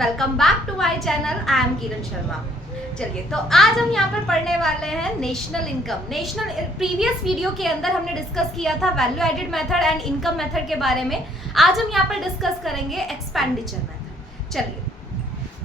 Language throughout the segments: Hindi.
Welcome back to my channel. I am Kiran Sharma. चलिए, तो आज हम यहाँ पर पढ़ने वाले हैं नेशनल इनकम। प्रीवियस वीडियो के अंदर हमने डिस्कस किया था value added method and income method के बारे में। आज हम यहाँ पर डिस्कस करेंगे एक्सपेंडिचर मेथड। चलिए,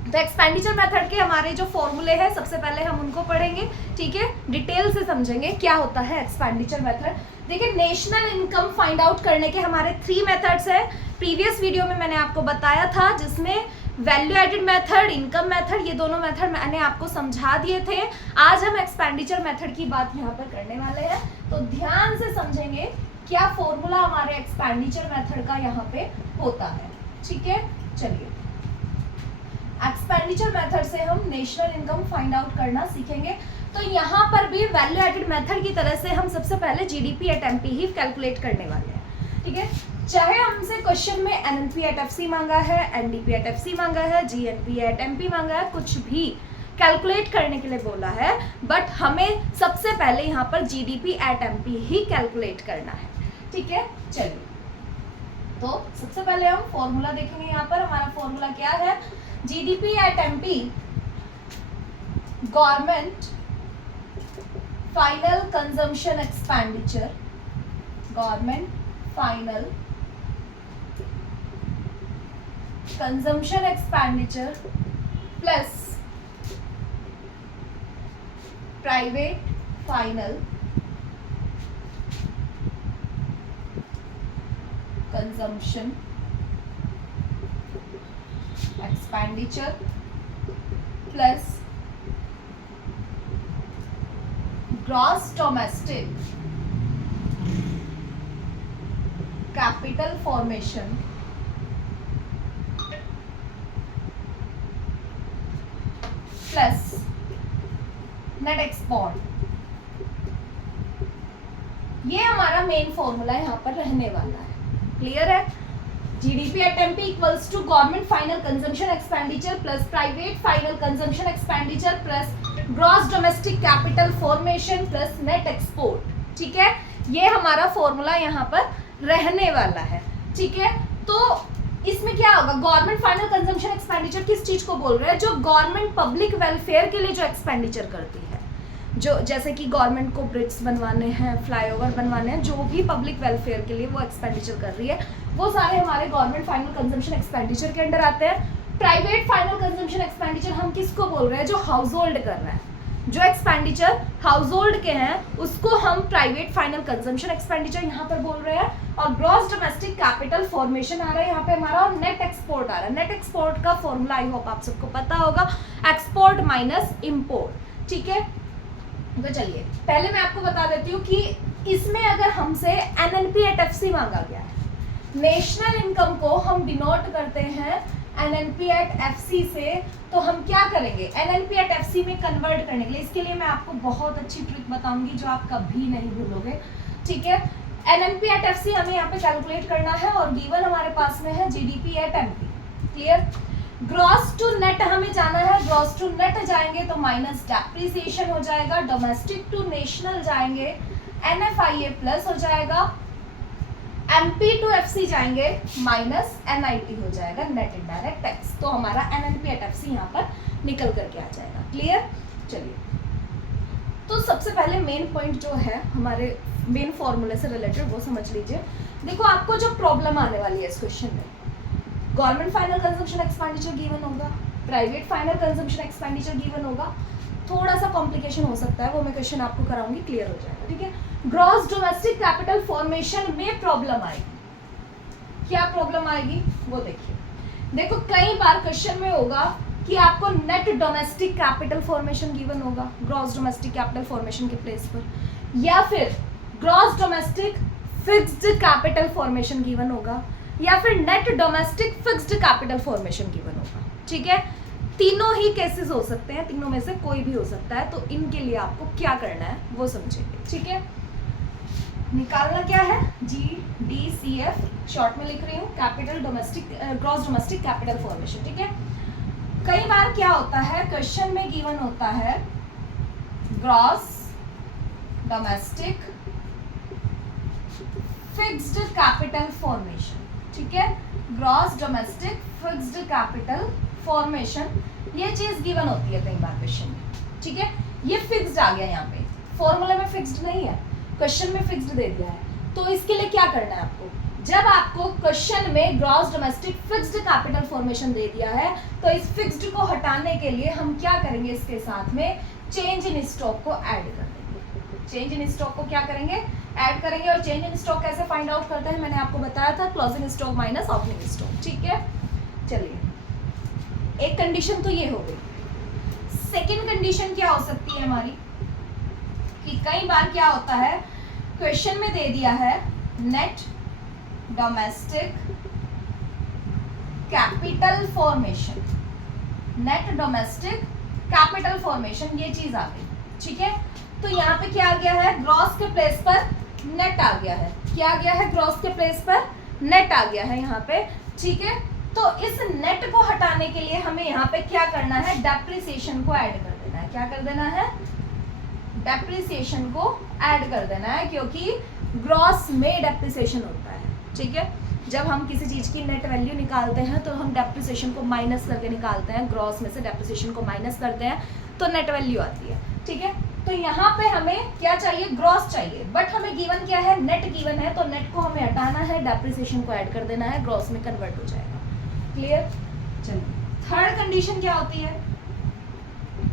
तो एक्सपेंडिचर मेथड के हमारे जो फॉर्मूले हैं सबसे पहले हम उनको पढ़ेंगे, ठीक है। डिटेल से समझेंगे क्या होता है एक्सपेंडिचर मेथड। देखिए, नेशनल इनकम फाइंड आउट करने के हमारे 3 मेथड्स हैं। प्रीवियस वीडियो में मैंने आपको बताया था, जिसमें value added method, income method, ये दोनों मेथड मैंने आपको समझा दिए थे। आज हम एक्सपेंडिचर मेथड की बात यहाँ पर करने वाले हैं, तो ध्यान से समझेंगे क्या फॉर्मूला हमारे एक्सपेंडिचर मेथड का यहाँ पे होता है, ठीक है। चलिए, एक्सपेंडिचर मेथड से हम नेशनल इनकम फाइंड आउट करना सीखेंगे। तो यहाँ पर भी वैल्यू एडेड मेथड की तरह से हम सबसे पहले GDP at MP he calculate करने वाले हैं, ठीक है। चाहे हमसे क्वेश्चन में एनएनपी एट एफसी मांगा है, एनडीपी एट एफसी मांगा है, जीएनपी एट एमपी मांगा है, कुछ भी कैलकुलेट करने के लिए बोला है, बट हमें सबसे पहले यहाँ पर GDP at MP he calculate करना है, ठीक है। चलिए, तो सबसे पहले हम फॉर्मूला देखेंगे। यहाँ पर हमारा फॉर्मूला क्या है? GDP at MP government final consumption expenditure, government final consumption expenditure plus private final consumption expenditure plus gross domestic capital formation plus net export. ये हमारा मेन फॉर्मूला यहाँ पर रहने वाला है। क्लियर है? GDP at MP equals to government final consumption expenditure plus private final consumption expenditure plus gross domestic capital formation plus net export, ठीक है। ये हमारा फॉर्मूला यहाँ पर रहने वाला है, ठीक है। तो इसमें क्या होगा? गवर्नमेंट फाइनल कंजम्पशन एक्सपेंडिचर किस चीज को बोल रहे हैं? जो गवर्नमेंट पब्लिक वेलफेयर के लिए जो एक्सपेंडिचर करती है, जो जैसे कि गवर्नमेंट को ब्रिड्स बनवाने हैं, फ्लाईओवर बनवाने हैं, जो भी पब्लिक वेलफेयर के लिए वो एक्सपेंडिचर कर रही है, वो सारे हमारे गवर्नमेंट फाइनल कंजम्पशन एक्सपेंडिचर के अंडर आते हैं। प्राइवेट फाइनल कंजम्पशन एक्सपेंडिचर हम किसको बोल रहे हैं? जो हाउस होल्ड कर रहा है, जो एक्सपेंडिचर हाउस होल्ड के हैं उसको हम प्राइवेट फाइनल कंजम्पशन एक्सपेंडिचर यहाँ पर बोल रहे हैं। और ग्रॉस डोमेस्टिक कैपिटल फॉर्मेशन आ रहा है यहाँ पे हमारा, और नेट एक्सपोर्ट आ रहा है। नेट एक्सपोर्ट का फॉर्मूला आई होप आप सबको पता होगा, एक्सपोर्ट माइनस इम्पोर्ट, ठीक है। तो चलिए, पहले मैं आपको बता देती हूँ कि इसमें अगर हमसे एनएनपी एट एफसी मांगा गया है, नेशनल इनकम को हम डिनोट करते हैं एनएनपी एट एफसी से, तो हम क्या करेंगे? एनएनपी एट एफसी में कन्वर्ट करने के लिए, इसके लिए मैं आपको बहुत अच्छी ट्रिक बताऊंगी जो आप कभी नहीं भूलोगे, ठीक है। एनएनपी एट एफसी हमें यहाँ पे कैलकुलेट करना है, और गिवन हमारे पास में है GDP at MP. Clear? Gross to net हमें जाना है, ग्रॉस टू नेट जाएंगे तो माइनस डेप्रिसिएशन हो जाएगा, डोमेस्टिक टू नेशनल जाएंगे एनएफआईए प्लस हो जाएगा, एमपी टू एफसी जाएंगे माइनस एनआईटी हो जाएगा, नेट इनडायरेक्ट टैक्स। तो हमारा एनएनपी एट एफसी यहाँ पर निकल करके आ जाएगा। क्लियर? चलिए, तो सबसे पहले मेन पॉइंट जो है हमारे मेन फॉर्मूले से रिलेटेड वो समझ लीजिए। देखो, आपको जो प्रॉब्लम आने वाली है इस क्वेश्चन में, government final consumption expenditure given होगा, private final consumption expenditure given होगा, थोड़ा सा कॉम्प्लिकेशन हो सकता है, वो मैं क्वेश्चन आपको कराऊंगी, क्लियर हो जाएगा, ठीक है। ग्रॉस डोमेस्टिक कैपिटल फॉर्मेशन में प्रॉब्लम आएगी। क्या प्रॉब्लम आएगी वो देखिए। देखो, कई बार क्वेश्चन में होगा कि आपको net domestic capital formation given होगा ग्रॉस डोमेस्टिक कैपिटल फॉर्मेशन के प्लेस पर, या फिर gross domestic fixed capital formation given होगा, या फिर net domestic fixed capital formation given होगा, ठीक है। तीनों ही केसेस हो सकते हैं, तीनों में से कोई भी हो सकता है। तो इनके लिए आपको क्या करना है वो समझेंगे, ठीक है। निकालना क्या है? GDCF शॉर्ट में लिख रही हूँ, capital domestic gross domestic capital formation, ठीक है। कई बार क्या होता है, क्वेश्चन में गिवन होता है gross domestic fixed capital formation, ठीक है। Gross domestic fixed capital formation, ये चीज गिवन होती है कई बार क्वेश्चन में, ठीक है। ये फिक्स्ड आ गया, यहाँ पे फॉर्मूला में फिक्स्ड नहीं है, क्वेश्चन में फिक्स्ड दे दिया है। तो इसके लिए क्या करना है आपको, जब आपको क्वेश्चन में gross domestic fixed capital formation दे दिया है, तो इस फिक्स्ड को हटाने के लिए हम क्या करेंगे, इसके साथ में चेंज इन स्टॉक को ऐड कर देंगे। चेंज इन स्टॉक को क्या करेंगे, ऐड करेंगे। और चेंज इन स्टॉक कैसे फाइंड आउट करते हैं, मैंने आपको बताया था, closing stock minus opening stock, ठीक है। चलिए, एक कंडीशन तो ये हो गई। सेकेंड कंडीशन क्या हो सकती है हमारी, कि कई बार क्या होता है, क्वेश्चन में दे दिया है net domestic capital formation, net domestic capital formation, ये चीज आ गई, ठीक है। तो यहाँ पे क्या आ गया है, ग्रॉस के प्लेस पर नेट आ गया है। क्या आ गया है, ग्रॉस के प्लेस पर नेट आ गया है यहाँ पे, ठीक है। तो इस नेट को हटाने के लिए हमें यहाँ पे क्या करना है, डेप्रिसिएशन को ऐड कर देना है। क्या कर देना है, डेप्रिसिएशन को ऐड कर देना है, क्योंकि ग्रॉस में डेप्रिसिएशन होता है, ठीक है। जब हम किसी चीज की नेट वैल्यू निकालते हैं तो हम डेप्रिसिएशन को माइनस करके निकालते हैं, ग्रॉस में से डेप्रिसिएशन को माइनस करते हैं तो नेट वैल्यू आती है, ठीक है। तो यहाँ पे हमें क्या चाहिए, ग्रॉस चाहिए, बट हमें गिवन क्या है, नेट गिवन है, तो नेट को हमें हटाना है, डेप्रिसिएशन को ऐड कर देना है, ग्रॉस में कन्वर्ट हो जाएगा। क्लियर। चलिए, थर्ड कंडीशन क्या होती है,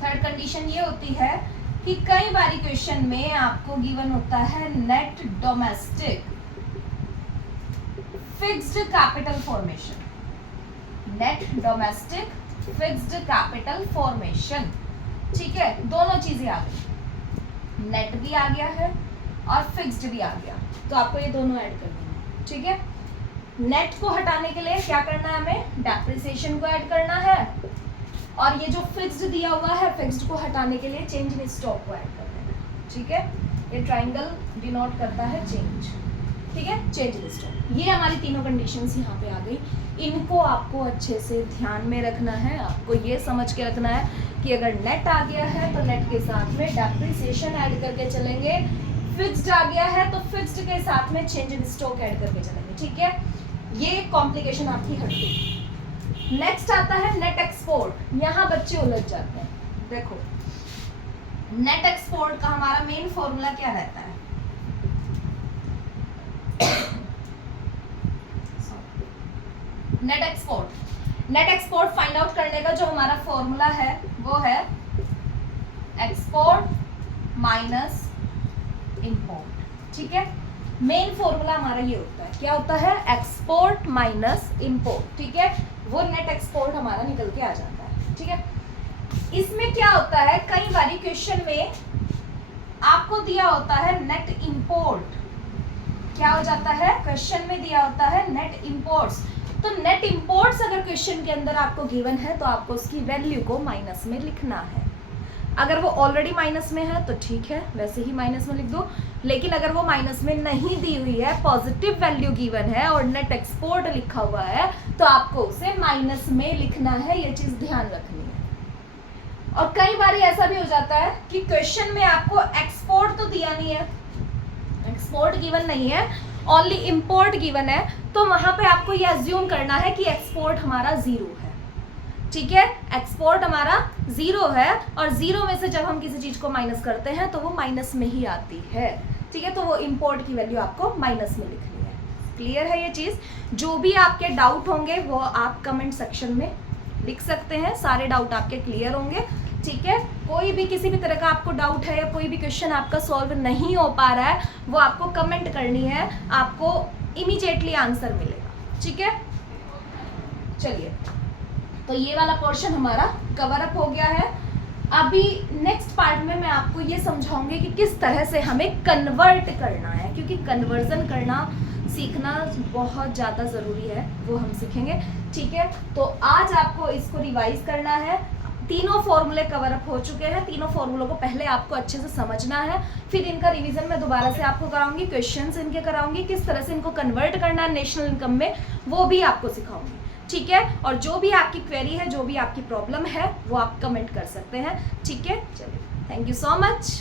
थर्ड कंडीशन ये होती है कि कई बार क्वेश्चन में आपको गिवन होता है net domestic fixed capital formation, net domestic fixed capital formation, ठीक है। दोनों चीजें आ गई, नेट भी आ गया है और फिक्स्ड भी आ गया, तो आपको ये दोनों ऐड कर देना है, ठीक है। नेट को हटाने के लिए क्या करना है, हमें डेप्रिसिएशन को ऐड करना है, और ये जो फिक्स्ड दिया हुआ है, फिक्स्ड को हटाने के लिए चेंज इन स्टॉक को ऐड कर देना है, ठीक है। ये ट्राइंगल डिनोट करता है चेंज, ठीक है, चेंज इन स्टॉक। ये हमारी तीनों कंडीशंस यहाँ पे आ गई। इनको आपको अच्छे से ध्यान में रखना है, आपको ये समझ के रखना है कि अगर नेट आ गया है तो नेट के साथ में डेप्रिसिएशन ऐड करके चलेंगे, फिक्स्ड आ गया है तो फिक्स्ड के साथ में चेंज इन स्टॉक ऐड करके चलेंगे, ठीक है। ये कॉम्प्लिकेशन आपकी हट गई। नेक्स्ट आता है नेट एक्सपोर्ट। यहाँ बच्चे उलझ जाते हैं। देखो, नेट एक्सपोर्ट का हमारा मेन फॉर्मूला क्या रहता है, नेट एक्सपोर्ट फाइंड आउट करने का जो हमारा फॉर्मूला है वो है एक्सपोर्ट माइनस इंपोर्ट, ठीक है। मेन फॉर्मूला हमारा ये होता है, क्या होता है, एक्सपोर्ट माइनस इंपोर्ट, ठीक है। वो नेट एक्सपोर्ट हमारा निकल के आ जाता है, ठीक है। इसमें क्या होता है, कई बार क्वेश्चन में आपको दिया होता है नेट इंपोर्ट, क्या हो जाता है, क्वेश्चन में दिया होता है नेट इंपोर्ट्स। तो नेट इंपोर्ट्स अगर क्वेश्चन के अंदर आपको गिवन है तो आपको उसकी वैल्यू को माइनस में लिखना है। अगर वो ऑलरेडी माइनस में है तो ठीक है, वैसे ही माइनस में लिख दो, लेकिन अगर वो माइनस में नहीं दी हुई है, पॉजिटिव वैल्यू गिवन है और नेट एक्सपोर्ट लिखा हुआ है, तो आपको उसे माइनस में लिखना है, ये चीज ध्यान रखनी है। और कई बार ऐसा भी हो जाता है कि क्वेश्चन में आपको एक्सपोर्ट तो दिया नहीं है, एक्सपोर्ट गिवन नहीं है, ओनली इंपोर्ट गिवन है, तो वहां पे आपको ये अज्यूम करना है कि एक्सपोर्ट हमारा जीरो है, ठीक है। एक्सपोर्ट हमारा जीरो है, और जीरो में से जब हम किसी चीज को माइनस करते हैं तो वो माइनस में ही आती है, ठीक है। तो वो इंपोर्ट की वैल्यू आपको माइनस में लिखनी है। क्लियर है ये चीज। जो भी आपके डाउट होंगे वो आप कमेंट सेक्शन में लिख सकते हैं, सारे डाउट आपके क्लियर होंगे, ठीक है। कोई भी किसी भी तरह का आपको डाउट है या कोई भी क्वेश्चन आपका सॉल्व नहीं हो पा रहा है, वो आपको कमेंट करनी है, आपको इमीडिएटली आंसर मिलेगा, ठीक है। चलिए, तो ये वाला पोर्शन हमारा कवर अप हो गया है। अभी नेक्स्ट पार्ट में मैं आपको ये समझाऊंगी कि किस तरह से हमें कन्वर्ट करना है, क्योंकि कन्वर्जन करना सीखना बहुत ज़्यादा ज़रूरी है, वो हम सीखेंगे, ठीक है। तो आज आपको इसको रिवाइज करना है। तीनों फॉर्मूले कवर अप हो चुके हैं, तीनों फॉर्मूलों को पहले आपको अच्छे से समझना है, फिर इनका रिवीजन मैं दोबारा से आपको कराऊंगी, क्वेश्चंस इनके कराऊंगी, किस तरह से इनको कन्वर्ट करना है नेशनल इनकम में, वो भी आपको सिखाऊंगी, ठीक है। और जो भी आपकी क्वेरी है, जो भी आपकी प्रॉब्लम है, वो आप कमेंट कर सकते हैं, ठीक है। चलिए, थैंक यू सो मच।